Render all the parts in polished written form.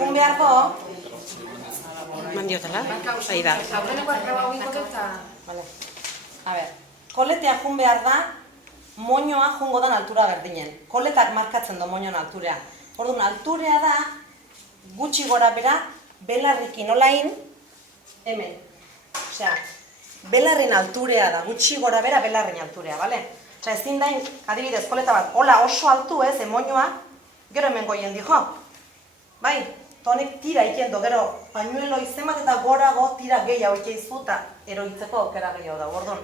Jun beharko... Mandiotela? Ahí da. A ver, koletea jun behar da, moñoa jungo dan altura berdinen. Koletak markatzen du moñoan alturea. Orduan, alturea da, gutxi gora bera, belarrikin olain, hemen. Osea, belarrin alturea da, gutxi gora bera belarrin alturea, bale? Osea, ezin dain, adibidez, koleta bat, hola oso altu ez, moñoa, gero hemen goien dijo. Bai, honek tira ikendo, gero, pañuelo izen bat eta gorago tira gehiago ikeizu eta eroitzeko aukera gehiago da, orduan.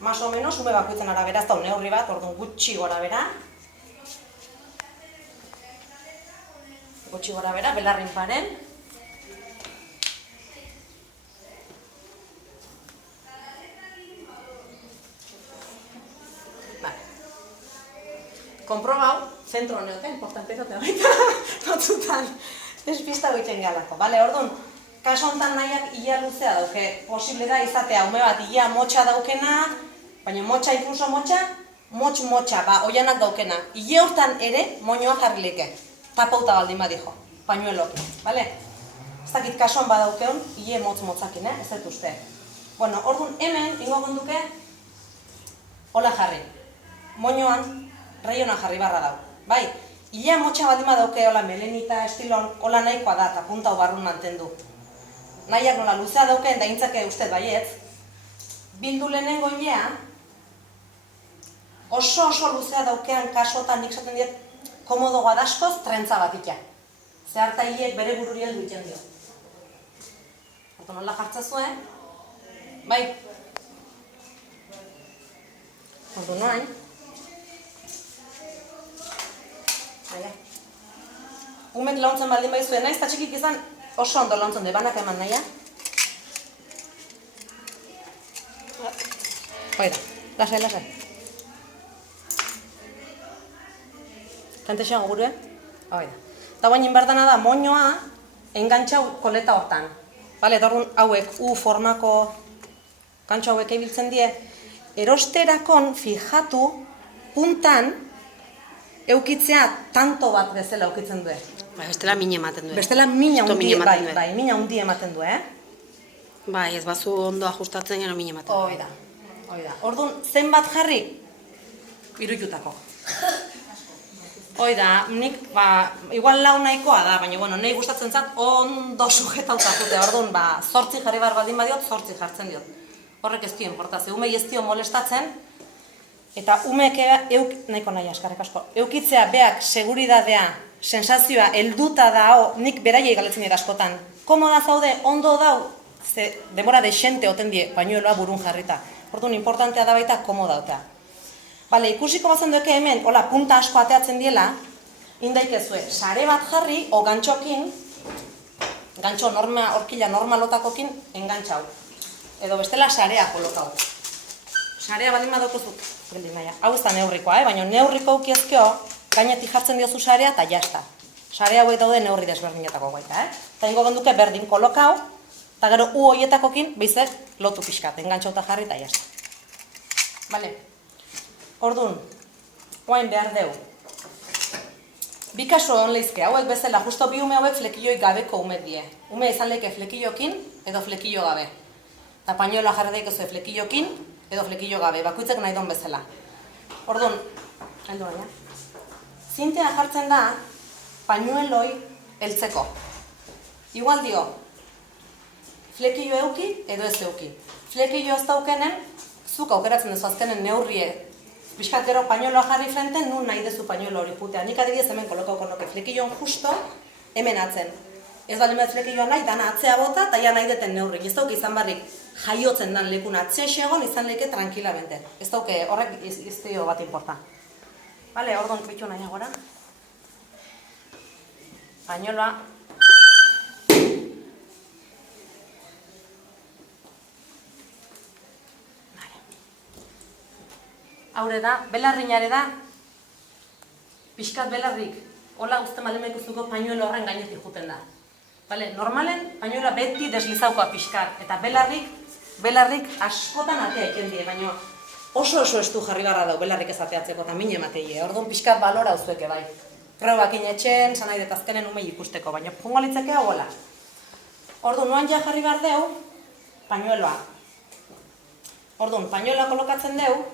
Más o menos, ume bakoitzen arabera, ez da neurri bat, orduan gutxi gora bera. Gutxi gora bera, belarrin paren. Konprobau, zentro neoten, importante izatea baita, batzutan, despista goitzen galako. Bale, orduan, kaso honetan nahiak ia luzea dauke, posible da izatea, ume bat ia motxa daukena, baina motxa inkluso motxa, ba, oianak daukena. Ile hortan ere, moñoa jarrileke, tapauta baldin badijo, pañuelokin, bale? Ez dakit kasuan badaukeon, ile motz-motzakin, ez dut uste. Bueno, orduan, hemen, ingo gonduke, hola jarri, moñoan, reiona jarri barra dau. Bai, ia motxa baldin badauke hola melenita estilon, hola nahikoa da, eta punta barrun mantendu. Nahiak nola luzea daukeen, da intzake ustez baietz, bildu lehenengo ilea, oso luzea daukean kasotan nik zaten diet, komodo gadaskoz, trentza bat ikia. Zeharta hiek bere bururi heldu iten dio. Horto nola jartza zuen, bai, ordu noain, umek launtzen baldin baizuen, nahiz, eta txikik izan oso ondo launtzen du, banak eman nahia. Oida, lasai. Kantexean gure? Oida. Eta guain inberdana da, moñoa engantxau koleta hortan. Bale, eta hauek U formako kantxo hauek ebiltzen die, erosterakon fijatu puntan eukitzea tanto bat bezala eukitzen du. Bestela min ematen du. Bestela mina hundi ematen du, Bai, ez bazu ondo ajustatzen gero min ematen du. Oida. Orduan, zenbat jarri? Irututako. Oida, nik, igual lau nahikoa da, baina, bueno, nahi gustatzen zat ondo sujetautzakute. Orduan, 8 jarri bar baldin badiot, 8 jartzen diot. Horrek ez dio importazio, umei ez dio molestatzen, eta umeek nahiko nahi askarrek asko, eukitzea beak seguridadea, sensazioa, helduta da, nik beraiei galetzen dira askotan. Komoda zaude, ondo dau, ze demora desente oten die, pañueloa burun jarrita. Orduan, importantea da baita, komoda otea. Bale, ikusiko bazen duke hemen, hola, punta asko ateatzen diela, indaikezue, sare bat jarri, o gantxokin, gantxo horkila normalotakokin, engantxau. Edo bestela sarea kolokau. Sarea baldin badokozuk, geldi naia. Hau ez da neurrikoa, baina neurriko ukiezkeo, gainetik jartzen diozu sarea eta jazta. Sarea hauek daude neurri desberdinetako baita, Eta ingo genduke berdin kolokau, eta gero U hoietakokin, behize, lotu pixkat, engantxauta jarri eta jazta. Bale. Orduan, oain behar deu. Bi kasu hon lehizke, hauek bezala, justo bi ume hauek flekilloi gabeko ume die. Ume izan lehike flekillokin edo flekillo gabe. Eta pañueloa jarri daikezu flekillokin edo flekillo gabe, bakoitzek nahi don bezala. Orduan, heldu baina. Zintea jartzen da, pañueloi heltzeko. Igual dio, flekillo euki edo ez euki. Flekillo ez daukenen, zuk aukeratzen duzu azkenen neurrie. Bizkat gero pañueloa jarri frenten, nun nahi dezu pañuelo hori putea. Nik adibidez hemen kolokauko noke flekilloan justo, hemen atzen. Ez baldin bat flekilloa nahi, dana atzea bota, eta ja nahi deten neurrik. Ez dauke izan barrik jaiotzen dan lekun atzea egon, izan leke tranquilamente. Ez dauke horrek iztio bat inporta. Bale, orduan bitu nahi agora. Pañueloa. Haure da, belarrinare da, pixkat belarrik, hola uste malemekuzuko pañuelo horren gainetik juten da. Bale, normalen, pañueloa beti deslizaukoa pixkat, eta belarrik askotan atea ikendie, baina oso estu jarri barra dau belarrik ez ateatzeko, eta mine mateie, orduan pixkat balora uzueke bai. probakin etxen, sanai dut azkenen umei ikusteko, baina jungo litzeke hauela. Orduan, nuan ja jarri behar deu, pañueloa. Orduan, pañueloa kolokatzen deu,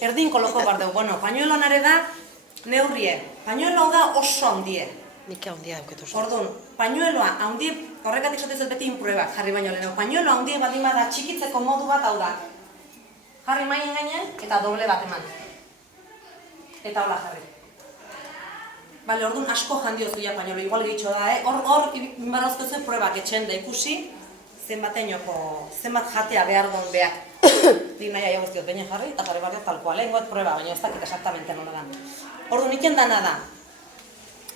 erdin koloko behar deu. Bueno, pañueloan are da, neurrie. Pañueloa da oso handie. Nik handia dauketu oso. Orduan, pañueloa handie, horrekatik zatez beti inpruebak jarri baino lehenago. Pañueloa handie baldin bada txikitzeko modu bat hau da. Jarri maien gainen eta doble bat eman. Eta hola jarri. Bale, orduan asko jandiozu ja pañuelo, igual gehitxo da, Hor, inbarrazko zuen pruebak etxen da ikusi, zenbat jatea behar don beak. Dik nahi aia guztiot baina jarri, eta jarri barriak talkoa, lehengoet prueba, baina ez dakit exactamente nola da. Orduan, iken dana da,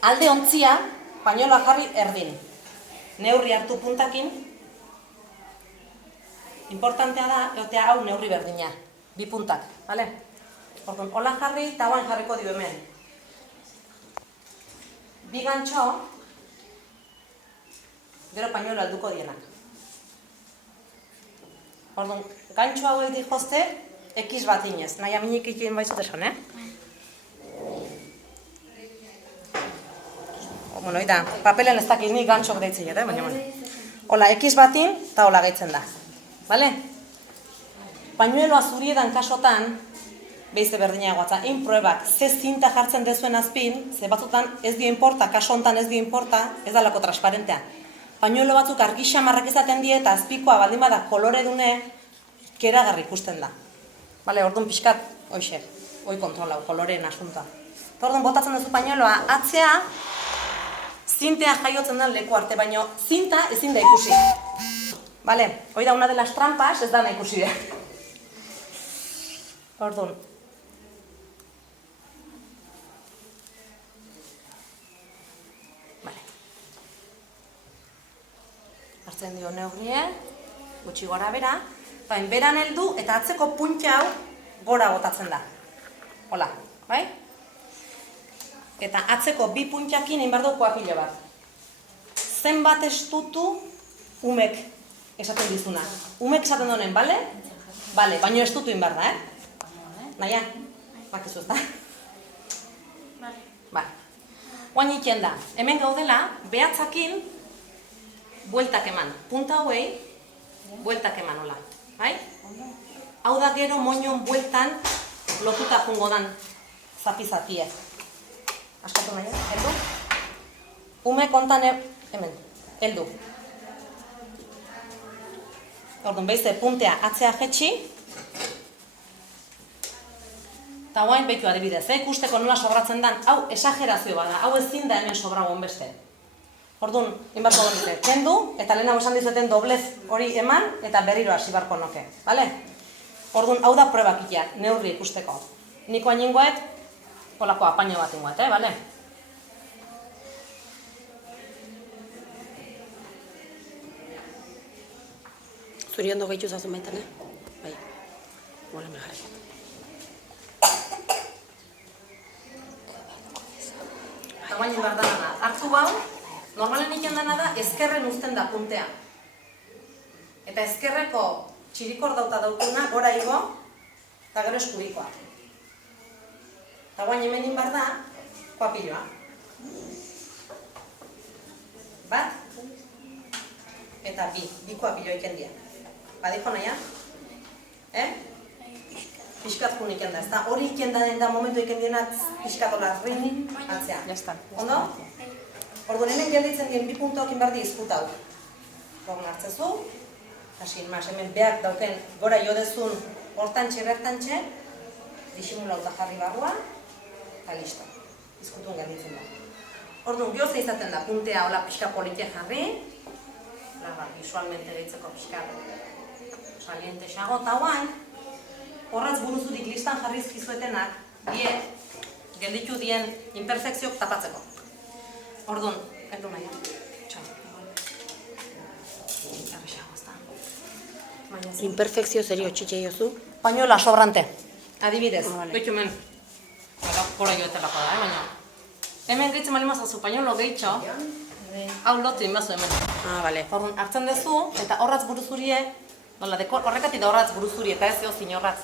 alde ontzia, pañueloa jarri erdin. Neurri hartu puntakin, importantea da, egotea hau neurri berdina, bi puntak, bale? Orduan, hola jarri, eta hauan jarriko dio hemen. Bi gantxo, gero pañuelo alduko dienak. Orduan, gantxo hauek dijozte, ekiz bat inez. Nahi aminik ikien baizut esan, Bueno, eta, papelen ez dakiz nik gantxok deitzen jat, baina, bueno. Hola, ekiz batin, eta hola gehitzen da. Bale? Pañueloa zuriedan kasotan, behize berdina egoatza, pruebak, ze zinta jartzen dezuen azpin, ze batzutan ez dio inporta, kaso hontan ez dio inporta, ez dalako transparentea. Pañuelo batzuk argi xamarrak izaten die eta azpikoa baldin bada kolore dune, keragarri ikusten da. Bale, orduan pixkat, hoxe, hoi kontrolau, koloreen asuntoa. Orduan botatzen duzu pañueloa, atzea, zintea jaiotzen den leku arte, baino zinta ezin da ikusi. Bale, hoi da una de las trampas, ez da nahi ikusi behar. Orduan, hartzen dio neurrie, gutxi gora bera, baina beran heldu eta atzeko puntxa hau gora botatzen da. Hola, bai? Eta atzeko bi puntxakin egin behar du koapilo bat. Zenbat estutu umek esaten dizuna. Umek esaten donen, bale? Bale, baino estutu egin behar da, Naia? Bakizu ez da? Bale. Oain ikien da, hemen gaudela, behatzakin bueltak eman. Punta hauei, bueltak eman, hola. Bai? Hau da gero moñon bueltan lotuta jungo dan zapi-zapiek. Askatu nahi, heldu? Ume kontan hemen, heldu. Orduan, behize, puntea atzea jetxi. Eta guain behitu adibidez, ikusteko nola sobratzen dan, hau esagerazio bada, hau ezin da hemen sobragoen beste. Orduan, inbarko dute, kendu, eta lehenago esan dizueten doblez hori eman, eta berriro hasi barko noke, bale? Orduan, hau da probakitia, neurri ikusteko. Niko haingoet, holako apaino bat ingoet, bale? Zuri ondo gehitu zazun baitan, Bai, mola me jarri. Eta guain inbar dana, hartu hau, normalen iken dana da, ezkerren uzten da puntea. Eta ezkerreko txirikor dauta daukuna, gora igo, eta gero eskurikoa. Eta guain hemen inbar da, koapilloa. Bat, eta bi koapilloa iken dia. Badiko naia? Piskat jun iken da, ez da? Hori iken da momentu iken dienat piskatola rin atzea. Ondo? Orduan hemen gelditzen dien bi puntuak inbardi izkutau. Gogon hartzezu, hasi mas, hemen beak dauken gora jo dezun hortantxe bertantxe, disimulauta jarri barrua, eta listo. Izkutun gelditzen da. Orduan, gioze izaten da, puntea hola pixka politia jarri, visualmente gehitzeko pixka saliente xago, eta guain, horratz buruzurik listan jarriz gizuetenak, gelditu dien imperfekziok tapatzeko. Orduan, heldu nahi. Imperfekzio zerio txitxe jozu? Pañuela sobrante. Adibidez, behitu hemen. Gora joetelako da, baina. Hemen gehitzen bali mazazu, pañuelo gehitxo, hau lotu inbazu hemen. Bale. Orduan, hartzen dezu, eta horratz buruzurie, horrekatik da horratz buruzurie, eta ez zozin horratz.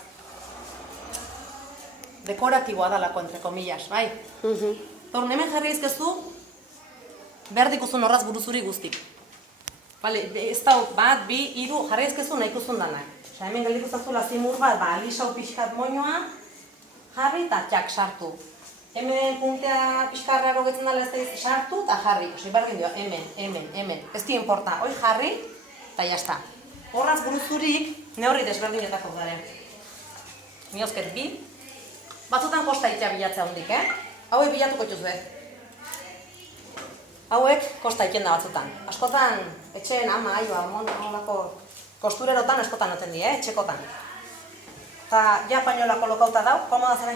dekoratiboa dalako, entre comillas, bai? Torn, hemen jarri izkezu, behar dikuzun horraz buruzuri guztik. Bale, ez da, bat, bi, hiru, jarri izkezu nahi ikuzun danak. Osa, hemen geldiku zazula zimur bat, alisau pixkat moñoa, jarri eta txak sartu. Hemen puntea pixkarra erogetzen dela ez da sartu eta jarri. Osa, berdin dio, hemen. Ez di importa, hoi jarri eta jazta. Horraz buruzurik, neurri desberdinetako garen. Miozket bi. Batzutan kosta itea bilatzea hundik, Hauek bilatuko ituzue. Hauek kosta iten da batzutan. Askotan, etxeen ama, aioa, monolako kosturerotan askotan noten di, etxekotan. Eta ja pañola kolokauta dau, komoda zara?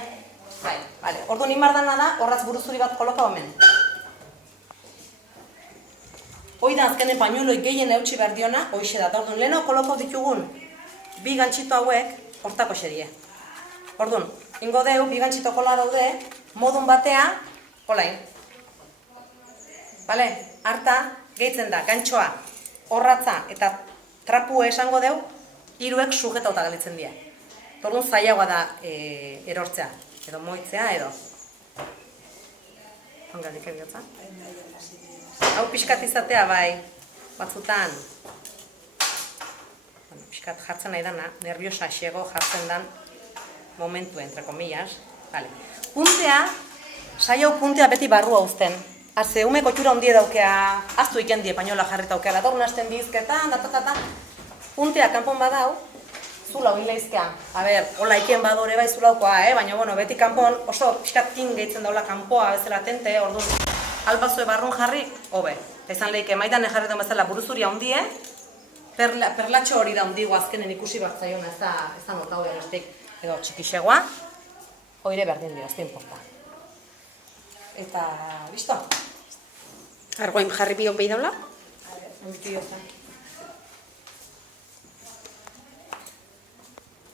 Bai, bale. Orduan inbardana da, horraz buruzuri bat koloka omen. Hoi da azkenen pañueloi gehien eutxi behar diona, hoixe da. Orduan, leheno kolokau ditugun bi gantxito hauek, hortako xerie. Orduan, ingo deu, bi gantxito kola daude, modun batea, olain. Bale, harta, gehitzen da, gantxoa, horratza eta trapue esango deu, hiruek sujetauta galitzen dira. Orduan, zailagoa da erortzea, edo moitzea, edo. Ongadik ebiotza. Hau pixkat izatea bai, batzutan, pixkat jartzen nahi dana, nerviosa xego jartzen dan momentu, entre comillas. Vale. Puntea, saiau puntea beti barrua uzten. Haze, umeko txura ondie daukea, aztu ikendie pañola jarrita daukea, latorun hasten dizketan, puntea kanpon badau, zula hori leizkea. A ber, hola iken badore bai zulaukoa, baina bueno, beti kanpon oso pixkat kin gehitzen daula kanpoa bezala tente, orduan albazue barrun jarri, hobe. Ezan lehike, maitan jarri duen bezala buruzuria ondie, perlatxo hori da ondigo azkenen ikusi bat zaiona, ez da notau eraztik, edo txikixegoa, hoire berdin dio, ez da importa. Eta, listo? Argoin jarri bion behi daula? Enbitu jozan.